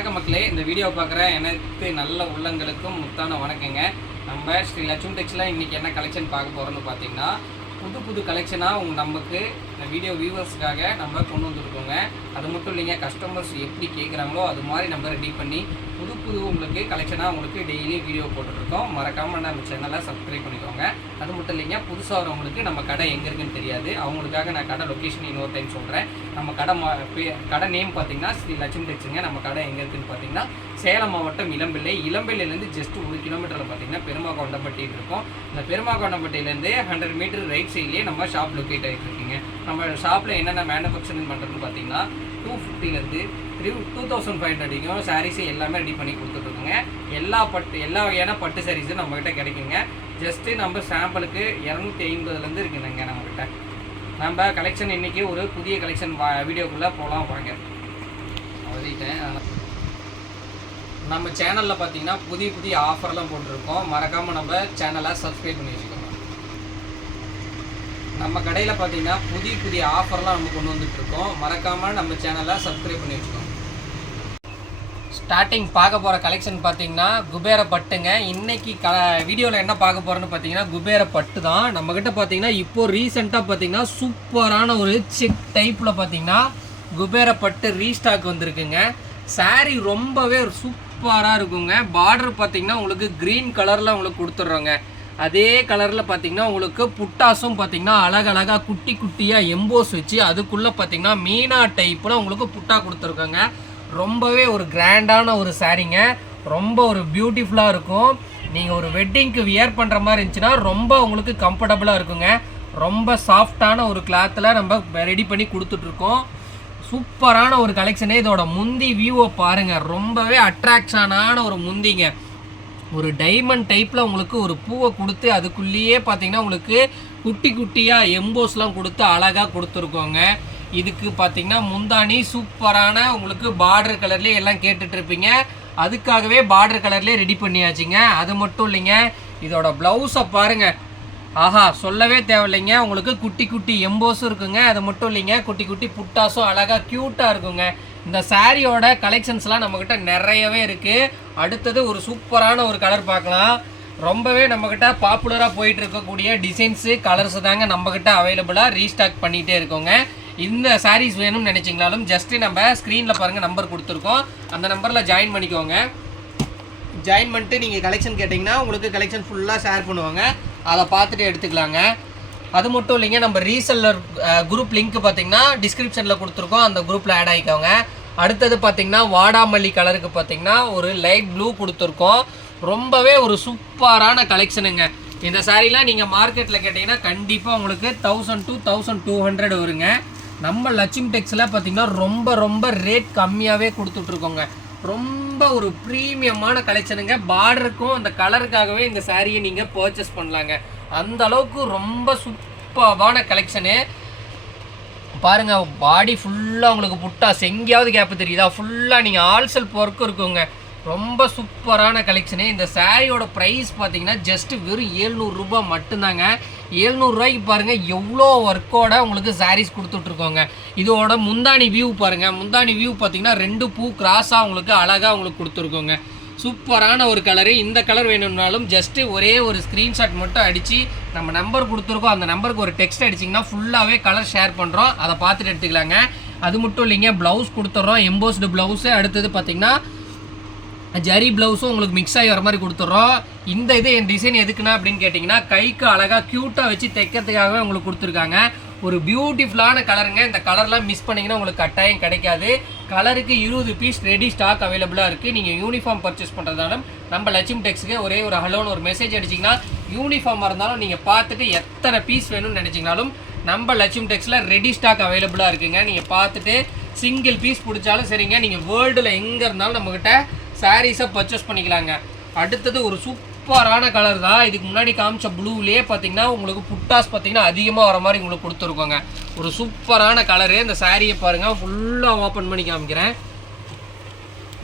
வணக்கம் மக்களே, இந்த வீடியோ பார்க்குற எனக்கு நல்ல உள்ளங்களுக்கும் முத்தான வணக்கங்க. நம்ம ஸ்ரீ லட்சுமி டெக்ஸ்டைல்ல இன்றைக்கி என்ன கலெக்ஷன் பார்க்க போகிறோம்னு பார்த்தீங்கன்னா, புது கலெக்ஷனாக நமக்கு இந்த வீடியோ வியூவர்ஸ்க்காக நம்ம கொண்டு வந்துருக்கோங்க. அது மட்டும் இல்லைங்க, கஸ்டமர்ஸ் எப்படி கேட்குறாங்களோ அது மாதிரி நம்ம ரெடி பண்ணி புது உங்களுக்கு கலெக்ஷனாக உங்களுக்கு டெய்லி வீடியோ போட்டுட்ருக்கோம். மறக்காமல் நம்ம சேனலை சப்ஸ்கிரைப் பண்ணிக்கோங்க. அது மட்டும் இல்லைங்க, புதுசாக வரவங்களுக்கு நம்ம கடை எங்கே இருக்குன்னு தெரியாது. அவங்களுக்காக நான் கடை லொக்கேஷன் இன்னொரு டைம் சொல்கிறேன். நம்ம கடை நேம் பார்த்தீங்கன்னா ஸ்ரீ லட்சுமி டெக்ஸ்டைல்ங்க. நம்ம கடை எங்கே இருக்குதுன்னு பார்த்தீங்கன்னா சேலம் மாவட்டம் இளம்பிள்ளையிலேருந்து ஜஸ்ட் 1 கிலோமீட்டரில் பார்த்தீங்கன்னா பெருமாக்கொண்டம்பட்டி இருக்கும். இந்த பெருமாக்கொண்டம்பட்டியிலேருந்து 100 மீட்டர் ரைட் சைட்லேயே நம்ம ஷாப் லொக்கேட் ஆகிட்டு இருக்குங்க. நம்ம ஷாப்பில் என்னென்ன மேனுஃபேக்சரிங் பண்ணுறதுன்னு பார்த்தீங்கன்னா 250 2500 வரைக்கும் சாரீஸு எல்லாமே ரெடி பண்ணி கொடுத்துட்ருக்குங்க. எல்லா வகையான பட்டு சாரீஸும் நம்மக்கிட்ட கிடைக்குங்க. ஜஸ்ட்டு நம்ம சாம்பிளுக்கு 250 இருக்குதுங்க நம்மக்கிட்ட. நம்ம கலெக்ஷன் இன்றைக்கி ஒரு புதிய கலெக்ஷன் வீடியோக்குள்ளே போகலாம் வாங்க. எழுதிட்டேன். நம்ம சேனலில் பார்த்தீங்கன்னா புதிய ஆஃபர்லாம் போட்டிருக்கோம். மறக்காமல் நம்ம சேனலை சப்ஸ்கிரைப் பண்ணி வச்சுக்கோங்க. நம்ம கடையில் பார்த்தீங்கன்னா புதிய ஆஃபர்லாம் நம்ம கொண்டு வந்துட்டுருக்கோம். மறக்காமல் நம்ம சேனலை சப்ஸ்கிரைப் பண்ணி வச்சுக்கோங்க. ஸ்டார்டிங் பார்க்க போகிற கலெக்ஷன் பார்த்தீங்கன்னா குபேர பட்டுங்க. இன்றைக்கி வீடியோவில் என்ன பார்க்க போகிறோன்னு பார்த்தீங்கன்னா குபேர பட்டு தான். நம்மக்கிட்ட பார்த்தீங்கன்னா இப்போது ரீசெண்டாக பார்த்தீங்கன்னா சூப்பரான ஒரு செக் டைப்பில் பார்த்தீங்கன்னா குபேர பட்டு ரீஸ்டாக் வந்திருக்குங்க. சாரீ ரொம்பவே ஒரு சூப்பராக இருக்குங்க. பார்டர் பார்த்தீங்கன்னா உங்களுக்கு க்ரீன் கலரில் உங்களுக்கு கொடுத்துட்றோங்க. அதே கலரில் பார்த்தீங்கன்னா உங்களுக்கு புட்டாஸும் பார்த்தீங்கன்னா அழகழகாக குட்டியாக எம்போஸ் வச்சு அதுக்குள்ளே பார்த்தீங்கன்னா மீனா டைப்பில் உங்களுக்கு புட்டா கொடுத்துருக்கோங்க. ரொம்பவே ஒரு கிராண்டான ஒரு சாரீங்க. ரொம்ப ஒரு பியூட்டிஃபுல்லாக இருக்கும். நீங்கள் ஒரு வெட்டிங்க்கு வியர் பண்ணுற மாதிரி இருந்துச்சுன்னா ரொம்ப உங்களுக்கு கம்ஃபர்டபுளாக இருக்குங்க. ரொம்ப சாஃப்டான ஒரு கிளாத்தில் நம்ம ரெடி பண்ணி கொடுத்துட்ருக்கோம். சூப்பரான ஒரு கலெக்ஷனே. இதோட முந்தி வியூவை பாருங்கள். ரொம்பவே அட்ராக்ஷனான ஒரு முந்திங்க. ஒரு டைமண்ட் டைப்பில் உங்களுக்கு ஒரு பூவை கொடுத்து அதுக்குள்ளேயே பார்த்தீங்கன்னா உங்களுக்கு குட்டியாக எம்போஸ்லாம் கொடுத்து அழகாக கொடுத்துருக்கோங்க. இதுக்கு பார்த்தீங்கன்னா முந்தானி சூப்பரான உங்களுக்கு பார்டர் கலர்லேயே எல்லாம் கேட்டுட்ருப்பீங்க. அதுக்காகவே பார்டர் கலர்லேயே ரெடி பண்ணியாச்சுங்க. அது மட்டும் இல்லைங்க, இதோட ப்ளவுஸை பாருங்கள். ஆஹா, சொல்லவே தேவையில்லைங்க. உங்களுக்கு குட்டி எம்போஸும் இருக்குங்க. அது மட்டும் இல்லைங்க, குட்டி புட்டாஸும் அழகாக க்யூட்டாக இருக்குங்க. இந்த சாரியோட கலெக்ஷன்ஸ்லாம் நம்மக்கிட்ட நிறையவே இருக்குது. அடுத்தது ஒரு சூப்பரான ஒரு கலர் பார்க்கலாம். ரொம்பவே நம்மக்கிட்ட பாப்புலராக போயிட்டு இருக்கக்கூடிய டிசைன்ஸு கலர்ஸு தாங்க நம்மக்கிட்ட அவைலபிளாக ரீஸ்டாக் பண்ணிகிட்டே இருக்கோங்க. இந்த சாரீஸ் வேணும்னு நினச்சிங்கனாலும் ஜஸ்ட்டு நம்ம ஸ்க்ரீனில் பாருங்கள், நம்பர் கொடுத்துருக்கோம். அந்த நம்பரில் ஜாயின் பண்ணிக்கோங்க. ஜாயின் பண்ணிட்டு நீங்கள் கலெக்ஷன் கேட்டிங்கன்னா உங்களுக்கு கலெக்ஷன் ஃபுல்லாக ஷேர் பண்ணுவாங்க. அதை பார்த்துட்டு எடுத்துக்கலாங்க. அது மட்டும் இல்லைங்க, நம்ம ரீசெல்லர் குரூப் லிங்க் பார்த்தீங்கன்னா டிஸ்கிரிப்ஷனில் கொடுத்துருக்கோம். அந்த குரூப்பில் ஆட் ஆகிக்கோங்க. அடுத்தது பார்த்தீங்கன்னா வாடாமல்லி கலருக்கு பார்த்தீங்கன்னா ஒரு லைட் ப்ளூ கொடுத்துருக்கோம். ரொம்பவே ஒரு சூப்பரான கலெக்ஷனுங்க. இந்த சாரீலாம் நீங்கள் மார்க்கெட்டில் கேட்டிங்கன்னா கண்டிப்பாக உங்களுக்கு 1000 to 1200 வருங்க. நம்ம லட்சுமி டெக்ஸில் பார்த்தீங்கன்னா ரொம்ப ரேட் கம்மியாகவே கொடுத்துட்ருக்கோங்க. ரொம்ப ஒரு ப்ரீமியமான கலெக்ஷனுங்க. பார்டருக்கும் அந்த கலருக்காகவே இந்த சாரியை நீங்கள் பர்ச்சேஸ் பண்ணலாங்க. அந்த அளவுக்கு ரொம்ப சூப்பரான கலெக்ஷனு பாருங்கள். பாடி ஃபுல்லாக உங்களுக்கு புட்டாஸ் எங்கேயாவது கேப்பு தெரியுதா? ஃபுல்லாக நீங்கள் ஆல்செல் ஒர்க்கு இருக்குங்க. ரொம்ப சூப்பரான கலெக்ஷனு. இந்த சாரியோட ப்ரைஸ் பார்த்தீங்கன்னா ஜஸ்ட்டு வெறும் 700 ரூபா மட்டும்தாங்க. 700 ரூபாய்க்கு பாருங்கள் எவ்வளோ ஒர்க்கோட உங்களுக்கு சாரீஸ் கொடுத்துட்ருக்கோங்க. இதோட முந்தானி வியூ பாருங்கள். முந்தானி வியூ பார்த்தீங்கன்னா 2 பூ கிராஸாக உங்களுக்கு அழகாக உங்களுக்கு கொடுத்துருக்கோங்க. சூப்பரான ஒரு கலரு. இந்த கலர் வேணும்னாலும் ஜஸ்ட்டு ஒரே ஒரு ஸ்க்ரீன்ஷாட் மட்டும் அடித்து நம்ம நம்பர் கொடுத்துருக்கோம். அந்த நம்பருக்கு ஒரு டெக்ஸ்ட் அடிச்சிங்கன்னா ஃபுல்லாகவே கலர் ஷேர் பண்ணுறோம். அதை பார்த்துட்டு எடுத்துக்கலாங்க. அது மட்டும் இல்லைங்க, ப்ளவுஸ் கொடுத்துட்றோம். Embossed blouse. அடுத்தது பார்த்திங்கன்னா ஜரி ப்ளவுஸும் உங்களுக்கு மிக்ஸ் ஆகி வர மாதிரி கொடுத்துட்றோம். இந்த என் டிசைன் எதுக்குன்னா அப்படின்னு கேட்டிங்கன்னா கைக்கு அழகாக க்யூட்டாக வச்சு தைக்கிறதுக்காகவே உங்களுக்கு கொடுத்துருக்காங்க. ஒரு பியூட்டிஃபுல்லான கலருங்க. இந்த கலர்லாம் மிஸ் பண்ணிங்கன்னா உங்களுக்கு கட்டாயம் கிடைக்காது. கலருக்கு 20 பீஸ் ரெடி ஸ்டாக் அவைலபிளாக இருக்குது. நீங்கள் யூனிஃபார்ம் பர்ச்சேஸ் பண்ணுறதாலும் நம்ம லட்சுமி டெக்ஸுக்கு ஒரே ஒரு ஹலோன்னு ஒரு மெசேஜ் அடிச்சிங்கன்னா யூனிஃபார்மாக இருந்தாலும் நீங்கள் பார்த்துட்டு எத்தனை பீஸ் வேணும்னு நினச்சிங்கனாலும் நம்ம லட்சுமி டெக்ஸில் ரெடி ஸ்டாக் அவைலபிளாக இருக்குங்க. நீங்கள் பார்த்துட்டு சிங்கிள் பீஸ் பிடிச்சாலும் சரிங்க, நீங்கள் வேர்ல்டில் எங்கே இருந்தாலும் நம்மக்கிட்ட சாரீஸை பர்ச்சேஸ் பண்ணிக்கலாங்க. அடுத்தது ஒரு சூப்பரான கலர் தான். இதுக்கு முன்னாடி காமிச்ச ப்ளூவிலே பார்த்தீங்கன்னா உங்களுக்கு புட்டாஸ் பார்த்தீங்கன்னா அதிகமாக வர மாதிரி உங்களுக்கு கொடுத்துருக்கோங்க. ஒரு சூப்பரான கலரு. இந்த சாரியை பாருங்கள், ஃபுல்லாக ஓப்பன் பண்ணி காமிக்கிறேன்.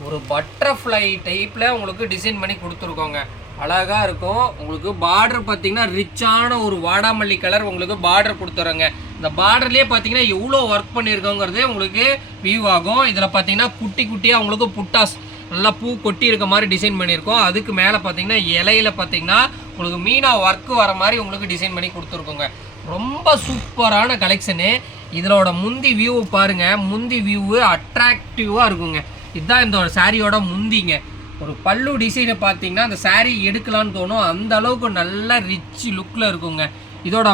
ஒரு பட்டர்ஃப்ளை டைப்பில் உங்களுக்கு டிசைன் பண்ணி கொடுத்துருக்கோங்க. அழகாக இருக்கும். உங்களுக்கு பார்டர் பார்த்தீங்கன்னா ரிச்சான ஒரு வாடாமல்லி கலர் உங்களுக்கு பார்டர் கொடுத்துறோங்க. இந்த பார்டர்லேயே பார்த்தீங்கன்னா எவ்வளோ ஒர்க் பண்ணியிருக்கோங்கிறதே உங்களுக்கு வியூ ஆகும். இதில் பார்த்தீங்கன்னா குட்டியாக உங்களுக்கு புட்டாஸ் நல்லா பூ கொட்டி இருக்க மாதிரி டிசைன் பண்ணியிருக்கோம். அதுக்கு மேலே பார்த்தீங்கன்னா இலையில பார்த்தீங்கன்னா உங்களுக்கு மீனா ஒர்க்கு வர மாதிரி உங்களுக்கு டிசைன் பண்ணி கொடுத்துருக்கோங்க. ரொம்ப சூப்பரான கலெக்ஷனு. இதோட முந்தி வியூ பாருங்கள், முந்தி வியூவு அட்ராக்டிவாக இருக்குங்க. இதுதான் இந்த சாரியோட முந்திங்க. ஒரு பல்லு டிசைனை பார்த்தீங்கன்னா அந்த சாரீ எடுக்கலான்னு தோணும், அந்த அளவுக்கு நல்ல ரிச் லுக்கில் இருக்குங்க. இதோட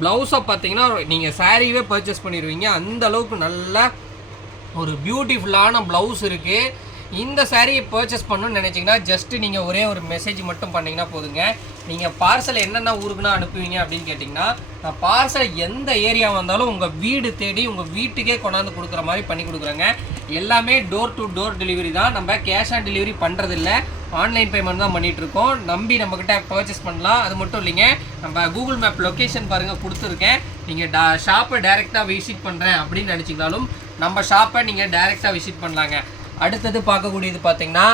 ப்ளவுஸை பார்த்தீங்கன்னா நீங்கள் சாரீவே பர்ச்சேஸ் பண்ணிடுவீங்க, அந்த அளவுக்கு நல்ல ஒரு பியூட்டிஃபுல்லான ப்ளவுஸ் இருக்குது. இந்த சாரியை பர்ச்சேஸ் பண்ணணும்னு நினச்சிங்கன்னா ஜஸ்ட்டு நீங்கள் ஒரே ஒரு மெசேஜ் மட்டும் பண்ணிங்கன்னா போதுங்க. நீங்கள் பார்சல் என்னென்ன ஊருக்குன்னா அனுப்புவீங்க அப்படின்னு கேட்டிங்கன்னா, நான் பார்சல் எந்த ஏரியா வந்தாலும் உங்கள் வீடு தேடி உங்கள் வீட்டுக்கே கொண்டாந்து கொடுக்குற மாதிரி பண்ணி கொடுக்குறேங்க. எல்லாமே டோர் டு டோர் டெலிவரி தான். நம்ம கேஷ் ஆன் டெலிவரி பண்ணுறதில்ல, ஆன்லைன் பேமெண்ட் தான் பண்ணிகிட்ருக்கோம். நம்பி நம்மக்கிட்ட பர்ச்சேஸ் பண்ணலாம். அது மட்டும் இல்லைங்க, நம்ம கூகுள் மேப் லொக்கேஷன் பாருங்கள் கொடுத்துருக்கேன். நீங்கள் ஷாப்பை டைரெக்டாக விசிட் பண்ணுறேன் அப்படின்னு நினச்சிங்கனாலும் நம்ம ஷாப்பை நீங்கள் டைரெக்டாக விசிட் பண்ணலாங்க. அடுத்தது பார்க்கக்கூடியது பார்த்தீங்கன்னா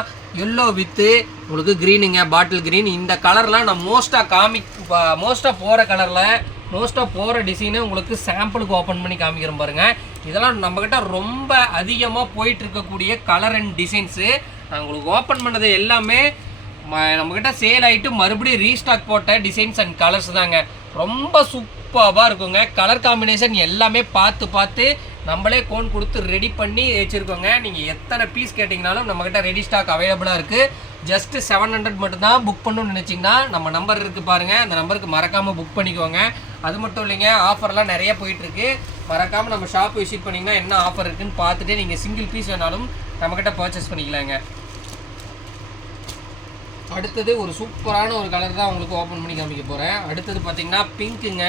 எல்லோ வித்து உங்களுக்கு க்ரீனுங்க, பாட்டில் க்ரீன். இந்த கலர்லாம் நான் மோஸ்ட்டாக போகிற கலரில் மோஸ்ட்டாக போகிற டிசைனு உங்களுக்கு சாம்பிளுக்கு ஓப்பன் பண்ணி காமிக்கிறோம் பாருங்கள். இதெல்லாம் நம்மக்கிட்ட ரொம்ப அதிகமாக போயிட்டுருக்கக்கூடிய கலர் அண்ட் டிசைன்ஸு. நான் உங்களுக்கு ஓப்பன் பண்ணது எல்லாமே நம்மக்கிட்ட சேல் ஆகிட்டு மறுபடியும் ரீஸ்டாக் போட்ட டிசைன்ஸ் அண்ட் கலர்ஸ் தாங்க. ரொம்ப சூப்பராக இருக்குங்க. கலர் காம்பினேஷன் எல்லாமே பார்த்து நம்மளே கோன் கொடுத்து ரெடி பண்ணி வச்சுருக்கோங்க. நீங்கள் எத்தனை பீஸ் கேட்டிங்கனாலும் நம்மக்கிட்ட ரெடி ஸ்டாக் அவைலபிளாக இருக்குது. ஜஸ்ட்டு 700 மட்டும்தான். புக் பண்ணணும்னு நினச்சிங்கன்னா நம்ம நம்பர் இருக்குது பாருங்கள், அந்த நம்பருக்கு மறக்காமல் புக் பண்ணிக்கோங்க. அது மட்டும் இல்லைங்க, ஆஃபர்லாம் நிறைய போயிட்டுருக்கு. மறக்காமல் நம்ம ஷாப் விசிட் பண்ணிங்கன்னா என்ன ஆஃபர் இருக்குதுன்னு பார்த்துட்டு நீங்கள் சிங்கிள் பீஸ் வேணாலும் நம்மக்கிட்ட பர்ச்சேஸ் பண்ணிக்கலாங்க. அடுத்தது ஒரு சூப்பரான ஒரு கலர் தான் உங்களுக்கு ஓப்பன் பண்ணி காமிக்க போகிறேன். அடுத்தது பார்த்திங்கன்னா பிங்க்குங்க.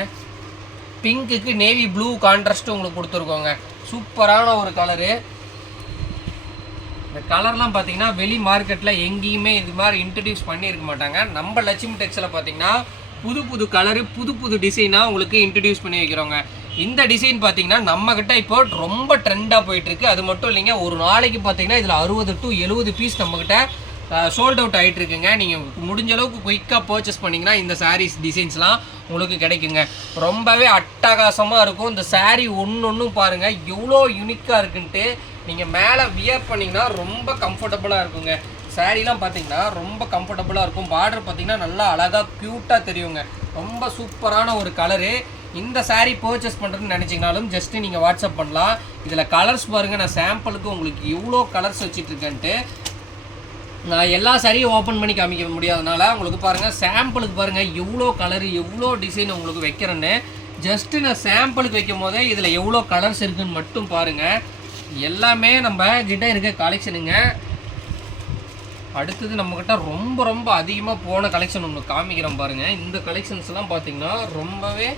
பிங்க்குக்கு நேவி ப்ளூ கான்ட்ராஸ்ட்டு உங்களுக்கு கொடுத்துருக்கோங்க. சூப்பரான ஒரு கலரு. இந்த கலர்லாம் பார்த்தீங்கன்னா வெளி மார்க்கெட்டில் எங்கேயுமே இது மாதிரி இன்ட்ரடியூஸ் பண்ணியிருக்க மாட்டாங்க. நம்ம லட்சுமி டெக்ஸில் பார்த்தீங்கன்னா புது கலரு புது டிசைனாக உங்களுக்கு இன்ட்ரடியூஸ் பண்ணி வைக்கிறோங்க. இந்த டிசைன் பார்த்தீங்கன்னா நம்மக்கிட்ட இப்போ ரொம்ப ட்ரெண்டாக போயிட்டுருக்கு. அது மட்டும் இல்லைங்க, ஒரு நாளைக்கு பார்த்தீங்கன்னா இதில் 60 to 70 பீஸ் நம்மக்கிட்ட சோல்ட் அவுட் ஆகிட்டு இருக்குங்க. நீங்கள் முடிஞ்ச அளவுக்கு குயிக்காக பர்ச்சேஸ் பண்ணிங்கன்னா இந்த சாரீஸ் டிசைன்ஸ்லாம் உங்களுக்கு கிடைக்குங்க. ரொம்பவே அட்டகாசமாக இருக்கும். இந்த சாரீ ஒன்றும் பாருங்கள் எவ்வளோ யூனிக்காக இருக்குன்ட்டு. நீங்கள் மேலே வியர் பண்ணிங்கன்னா ரொம்ப கம்ஃபர்டபுளாக இருக்குங்க. சாரீலாம் பார்த்தீங்கன்னா ரொம்ப கம்ஃபர்டபுளாக இருக்கும். பார்டர் பார்த்தீங்கன்னா நல்லா அழகாக க்யூட்டாக தெரியுங்க. ரொம்ப சூப்பரான ஒரு கலரு. இந்த சாரீ பர்ச்சேஸ் பண்ணுறதுன்னு நினச்சிங்கனாலும் ஜஸ்ட்டு நீங்கள் வாட்ஸ்அப் பண்ணலாம். இதில் கலர்ஸ் பாருங்கள், நான் சாம்பிளுக்கு உங்களுக்கு எவ்வளோ கலர்ஸ் வச்சிட்ருக்கேன்ட்டு. நான் எல்லா சாரியும் ஓப்பன் பண்ணி காமிக்க முடியாதனால உங்களுக்கு பாருங்கள், சாம்பிளுக்கு பாருங்கள் எவ்வளோ கலரு எவ்வளோ டிசைன் உங்களுக்கு வைக்கிறேன்னு. ஜஸ்ட்டு நான் சாம்பிளுக்கு வைக்கும் போதே இதில் எவ்வளோ கலர்ஸ் இருக்குதுன்னு மட்டும் பாருங்கள். எல்லாமே நம்ம கிட்ட இருக்க கலெக்ஷனுங்க. அடுத்தது நம்மக்கிட்ட ரொம்ப அதிகமாக போன கலெக்ஷன் ஒன்று காமிக்கிறோம் பாருங்கள். இந்த கலெக்ஷன்ஸ்லாம் பார்த்தீங்கன்னா ரொம்பவே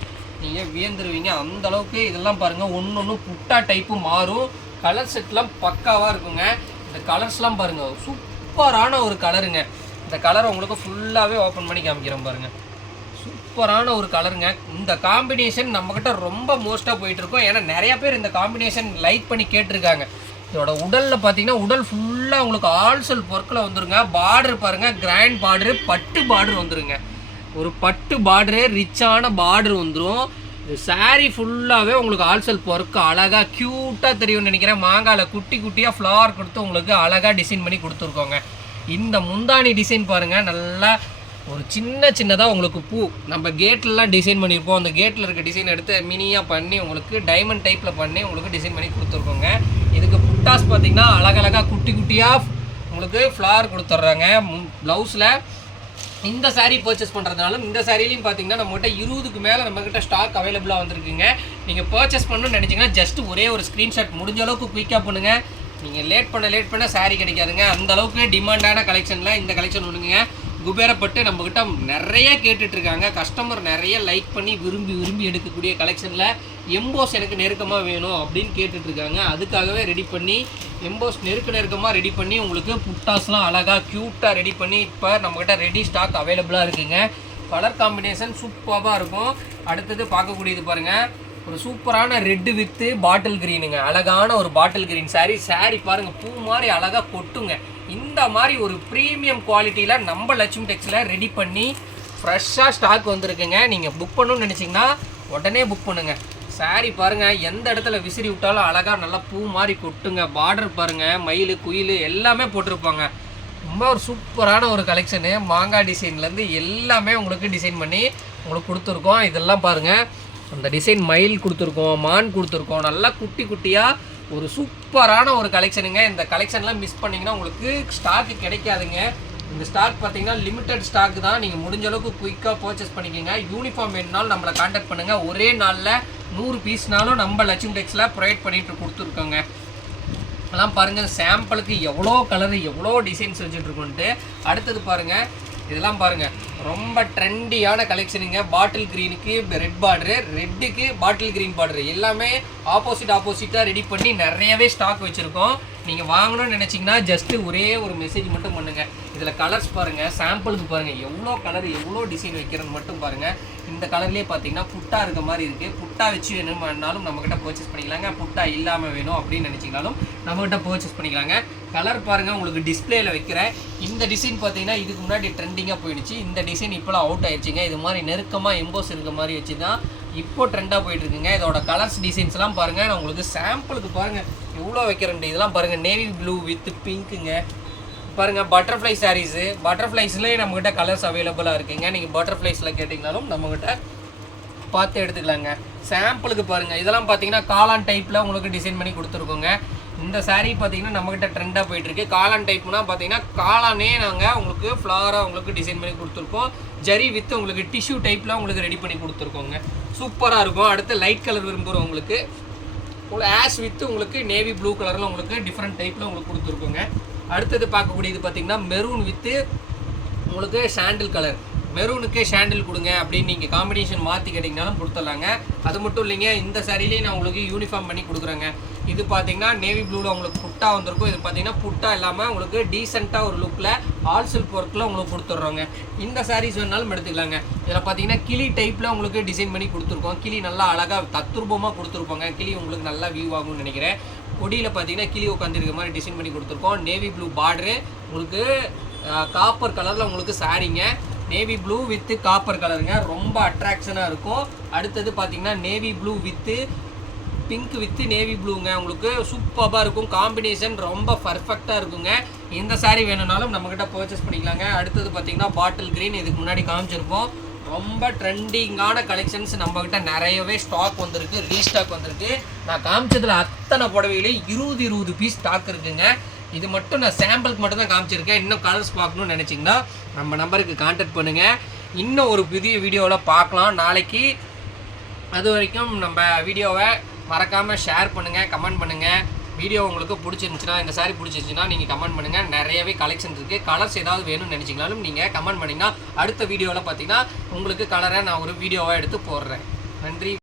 நீங்கள் வியந்துருவீங்க. அந்தளவுக்கு இதெல்லாம் பாருங்கள், ஒன்று புட்டா டைப்பு மாறும். கலர் செட்லாம் பக்காவாக இருக்குங்க. இந்த கலர்ஸ்லாம் பாருங்கள் சூப்பரான ஒரு கலருங்க. இந்த கலரை உங்களுக்கு ஃபுல்லாகவே ஓப்பன் பண்ணி காமிக்கிறோம் பாருங்கள். சூப்பரான ஒரு கலருங்க. இந்த காம்பினேஷன் நம்மக்கிட்ட ரொம்ப மோஸ்ட்டாக போயிட்டுருக்கோம். ஏன்னா நிறையா பேர் இந்த காம்பினேஷன் லைக் பண்ணி கேட்டிருக்காங்க. இதோட உடலில் பார்த்தீங்கன்னா உடல் ஃபுல்லாக உங்களுக்கு ஆல்சல் ஒர்க்கில் வந்துருங்க. பார்டர் பாருங்கள், கிராண்ட் பார்டரு, பட்டு பார்டர் வந்துருங்க. ஒரு பட்டு பார்டரு, ரிச்சான பார்டர் வந்துடும். இந்த சாரீ ஃபுல்லாகவே உங்களுக்கு ஆல்சல் ஒர்க்கு அழகாக க்யூட்டாக தெரியும்னு நினைக்கிறேன். மாங்காயில் குட்டியாக ஃப்ளவர் கொடுத்து உங்களுக்கு அழகாக டிசைன் பண்ணி கொடுத்துருக்கோங்க. இந்த முந்தானி டிசைன் பாருங்கள், நல்லா ஒரு சின்னதாக உங்களுக்கு பூ நம்ம கேட்லலாம் டிசைன் பண்ணியிருப்போம். அந்த கேட்டில் இருக்க டிசைன் எடுத்து மினியாக பண்ணி உங்களுக்கு டைமண்ட் டைப்பில் பண்ணி உங்களுக்கு டிசைன் பண்ணி கொடுத்துருக்கோங்க. இதுக்கு புட்டாஸ் பார்த்திங்கன்னா அழகழகாக குட்டியாக உங்களுக்கு ஃப்ளவர் கொடுத்துட்றாங்க. ப்ளவுஸில் இந்த சாரீ பர்ச்சேஸ் பண்ணுறதுனாலும் இந்த சாரீலையும் பார்த்தீங்கன்னா நம்மகிட்ட 20க்கு மேலே நம்மக்கிட்ட ஸ்டாக் அவைலபிளாக வந்துருக்குங்க. நீங்கள் பர்ச்சேஸ் பண்ணணும்னு நினச்சிங்கன்னா ஜஸ்ட் ஒரே ஒரு ஸ்க்ரீன்ஷாட் முடிஞ்ச அளவுக்கு குயிக்காக பண்ணுங்கள். நீங்கள் லேட் பண்ண சாரீ கிடைக்காதுங்க. அந்தளவுக்கு டிமாண்டான கலெக்ஷனில் இந்த கலெக்ஷன் ஒன்றுங்க. குபேரப்பட்டு நம்மக்கிட்ட நிறைய கேட்டுட்ருக்காங்க. கஸ்டமர் நிறைய லைக் பண்ணி விரும்பி எடுக்கக்கூடிய கலெக்ஷனில் எம்போஸ் எனக்கு நெருக்கமாக வேணும் அப்படின்னு கேட்டுட்ருக்காங்க. அதுக்காகவே ரெடி பண்ணி எம்போஸ் நெருக்கமாக ரெடி பண்ணி உங்களுக்கு புட்டாஸ்லாம் அழகாக க்யூட்டாக ரெடி பண்ணி இப்போ நம்மக்கிட்ட ரெடி ஸ்டாக் அவைலபிளாக இருக்குதுங்க. கலர் காம்பினேஷன் சூப்பராக இருக்கும். அடுத்தது பார்க்கக்கூடியது பாருங்கள், ஒரு சூப்பரான ரெட்டு வித்து பாட்டில் க்ரீனுங்க. அழகான ஒரு பாட்டில் க்ரீன் சாரீ பாருங்கள், பூ மாதிரி அழகாக கொட்டுங்க. இந்த மாதிரி ஒரு ப்ரீமியம் குவாலிட்டியில் நம்ம லட்சுமி டெக்ஸில் ரெடி பண்ணி ஃப்ரெஷ்ஷாக ஸ்டாக் வந்திருக்குங்க. நீங்கள் புக் பண்ணணும்னு நினச்சிங்கன்னா உடனே புக் பண்ணுங்கள். சாரி பாருங்க, எந்த இடத்துல விசிறி விட்டாலும் அழகா நல்லா பூ மாதிரி கொட்டுங்க. பார்டர் பாருங்க, மயில் குயில் எல்லாமே போட்டிருப்பாங்க. ரொம்ப ஒரு சூப்பரான ஒரு கலெக்ஷனு. மாங்காய் டிசைன்லேருந்து எல்லாமே உங்களுக்கு டிசைன் பண்ணி உங்களுக்கு கொடுத்துருக்கோம். இதெல்லாம் பாருங்கள், அந்த டிசைன் மயில் கொடுத்துருக்கோம், மான் கொடுத்துருக்கோம். நல்லா குட்டி குட்டியாக ஒரு சூப்பரான ஒரு கலெக்ஷனுங்க. இந்த கலெக்ஷன்லாம் மிஸ் பண்ணிங்கன்னா உங்களுக்கு ஸ்டாக்கு கிடைக்காதுங்க. இந்த ஸ்டாக் பார்த்தீங்கன்னா லிமிட்டட் ஸ்டாக் தான். நீங்கள் முடிஞ்ச அளவுக்கு குயிக்காக பர்ச்சேஸ் பண்ணிக்கோங்க. யூனிஃபார்ம் வேணுனாலும் நம்மளை கான்டாக்ட் பண்ணுங்கள். ஒரே நாளில் 100 பீஸ்னாலும் நம்ம லட்சுமி டெக்ஸில் ப்ரொவைட் பண்ணிட்டு கொடுத்துருக்கோங்க. அதெல்லாம் பாருங்கள், சாம்பிளுக்கு எவ்வளோ கலரு எவ்வளோ டிசைன்ஸ் வச்சுட்ருக்கோன்ட்டு. அடுத்தது பாருங்கள், இதெல்லாம் பாருங்கள், ரொம்ப ட்ரெண்டியான கலெக்ஷனுங்க. பாட்டில் க்ரீனுக்கு ரெட் பார்டரு, ரெட்டுக்கு பாட்டில் க்ரீன் பார்டரு எல்லாமே ஆப்போசிட்டாக ரெடி பண்ணி நிறையவே ஸ்டாக் வச்சுருக்கோம். நீங்கள் வாங்கணும்னு நினச்சிங்கன்னா ஜஸ்ட்டு ஒரே ஒரு மெசேஜ் மட்டும் பண்ணுங்கள். இதில் கலர்ஸ் பாருங்கள், சாம்பிளுக்கு பாருங்கள் எவ்வளோ கலர் எவ்வளோ டிசைன் வைக்கிறேன்னு மட்டும் பாருங்கள். இந்த கலர்லேயே பார்த்தீங்கன்னா புட்டா இருக்க மாதிரி இருக்குது. புட்டா வச்சு வேணும்னாலும் நம்மக்கிட்ட பர்ச்சேஸ் பண்ணிக்கலாங்க. புட்டா இல்லாமல் வேணும் அப்படின்னு நினச்சிங்கனாலும் நம்மக்கிட்ட பர்ச்சேஸ் பண்ணிக்கலாங்க. கலர் பாருங்கள், உங்களுக்கு டிஸ்பிளேயில் வைக்கிறேன். இந்த டிசைன் பார்த்தீங்கன்னா இதுக்கு முன்னாடி ட்ரெண்டிங்காக போயிடுச்சு. இந்த டிசைன் இப்போலாம் அவுட் ஆயிடுச்சுங்க. இது மாதிரி நெருக்கமாக எம்போஸ் இருக்க மாதிரி வச்சு தான் இப்போ ட்ரெண்டாக போயிட்டுருக்குங்க. இதோட கலர்ஸ் டிசைன்ஸ்லாம் பாருங்கள். நான் உங்களுக்கு சாம்பிளுக்கு பாருங்கள் எவ்வளோ வைக்கிறேன். இதெல்லாம் பாருங்கள், நேவி ப்ளூ வித் பிங்க்குங்க. பாருங்கள், பட்டர்ஃப்ளை சாரீஸு. பட்டர்ஃப்ளைஸ்லேயே நம்மக்கிட்ட கலர்ஸ் அவைலபிளாக இருக்குங்க. நீங்கள் பட்டர்ஃப்ளைஸில் கேட்டிங்கனாலும் நம்மக்கிட்ட பார்த்து எடுத்துக்கலாங்க. சாம்பிளுக்கு பாருங்கள், இதெல்லாம் பார்த்தீங்கன்னா காளான் டைப்பில் உங்களுக்கு டிசைன் பண்ணி கொடுத்துருக்கோங்க. இந்த சாரீ பார்த்தீங்கன்னா நம்மக்கிட்ட ட்ரெண்டாக போயிட்டுருக்கு. காளான் டைப்னா பார்த்தீங்கன்னா காளானே நாங்கள் உங்களுக்கு ஃப்ளவராக உங்களுக்கு டிசைன் பண்ணி கொடுத்துருக்கோம். ஜரி வித் உங்களுக்கு டிஷ்யூ டைப்பில் உங்களுக்கு ரெடி பண்ணி கொடுத்துருக்கோங்க. சூப்பராக இருக்கும். அடுத்து லைட் கலர் விரும்புகிறவங்களுக்கு ஆஷ் வித் உங்களுக்கு நேவி ப்ளூ கலரில் உங்களுக்கு டிஃப்ரெண்ட் டைப்பில் உங்களுக்கு கொடுத்துருக்கோங்க. அடுத்தது பார்க்கக்கூடியது பார்த்தீங்கன்னா மெரூன் வித்து உங்களுக்கு சாண்டில் கலர். மெரூனுக்கு சாண்டில் கொடுங்க அப்படின்னு நீங்கள் காம்பினேஷன் மாற்றி கேட்டிங்கனாலும் கொடுத்துட்லாங்க. அது மட்டும் இல்லைங்க, இந்த சாரிலேயே நான் உங்களுக்கு யூனிஃபார்ம் பண்ணி கொடுக்குறேங்க. இது பார்த்தீங்கன்னா நேவி ப்ளூவில் உங்களுக்கு புட்டா வந்திருக்கும். இது பார்த்தீங்கன்னா புட்டா இல்லாமல் உங்களுக்கு டீசெண்டாக ஒரு லுக்கில் ஆல் சில்க் ஒர்க்கில் உங்களுக்கு கொடுத்துட்றோங்க. இந்த சாரீஸ் வேணாலும் எடுத்துக்கலாங்க. இதில் பார்த்தீங்கன்னா கிளி டைப்பில் உங்களுக்கு டிசைன் பண்ணி கொடுத்துருக்கோம். கிளி நல்லா அழகாக தத்ரூபமாக கொடுத்துருப்போங்க. கிளி உங்களுக்கு நல்லா வியூ ஆகும்னு நினைக்கிறேன். கொடியில் பார்த்தீங்கன்னா கிளி உட்காந்துருக்க மாதிரி டிசைன் பண்ணி கொடுத்துருக்கோம். நேவி ப்ளூ பார்டரு உங்களுக்கு காப்பர் கலரில் உங்களுக்கு சாரீங்க. நேவி ப்ளூ வித்து காப்பர் கலருங்க, ரொம்ப அட்ராக்ஷனாக இருக்கும். அடுத்தது பார்த்தீங்கன்னா navy blue with pink with navy ப்ளூங்க. உங்களுக்கு சூப்பராக இருக்கும். காம்பினேஷன் ரொம்ப பர்ஃபெக்டாக இருக்குங்க. இந்த சாரீ வேணும்னாலும் நம்மக்கிட்ட பர்ச்சேஸ் பண்ணிக்கலாங்க. அடுத்தது பார்த்தீங்கன்னா பாட்டில் க்ரீன், இதுக்கு முன்னாடி காமிச்சிருப்போம். ரொம்ப ட்ரெண்டிங்கான கலெக்ஷன்ஸ் நம்மக்கிட்ட நிறையவே ஸ்டாக் வந்திருக்கு, ரீஸ்டாக் வந்திருக்கு. நான் காமிச்சதில் அத்தனை புடவையிலையும் 20 பீஸ் ஸ்டாக் இருக்குங்க. இது மட்டும் நான் சாம்பிளுக்கு மட்டும் தான் காமிச்சிருக்கேன். இன்னும் கலர்ஸ் பார்க்கணும்னு நினச்சிங்கன்னா நம்ம நம்பருக்கு கான்டாக்ட் பண்ணுங்கள். இன்னும் ஒரு புதிய வீடியோவில் பார்க்கலாம் நாளைக்கு. அது வரைக்கும் நம்ம வீடியோவை மறக்காமல் ஷேர் பண்ணுங்கள், கமெண்ட் பண்ணுங்கள். வீடியோ உங்களுக்கு பிடிச்சிருந்துச்சுன்னா, இந்த சாரி பிடிச்சிருந்துச்சுன்னா நீங்கள் கமெண்ட் பண்ணுங்கள். நிறையவே கலெக்ஷன் இருக்குது. கலர்ஸ் ஏதாவது வேணும்னு நினச்சிங்கனாலும் நீங்கள் கமெண்ட் பண்ணிங்கன்னா அடுத்த வீடியோவில் பார்த்தீங்கன்னா உங்களுக்கு கலரை நான் ஒரு வீடியோவாக எடுத்து போடுறேன். நன்றி.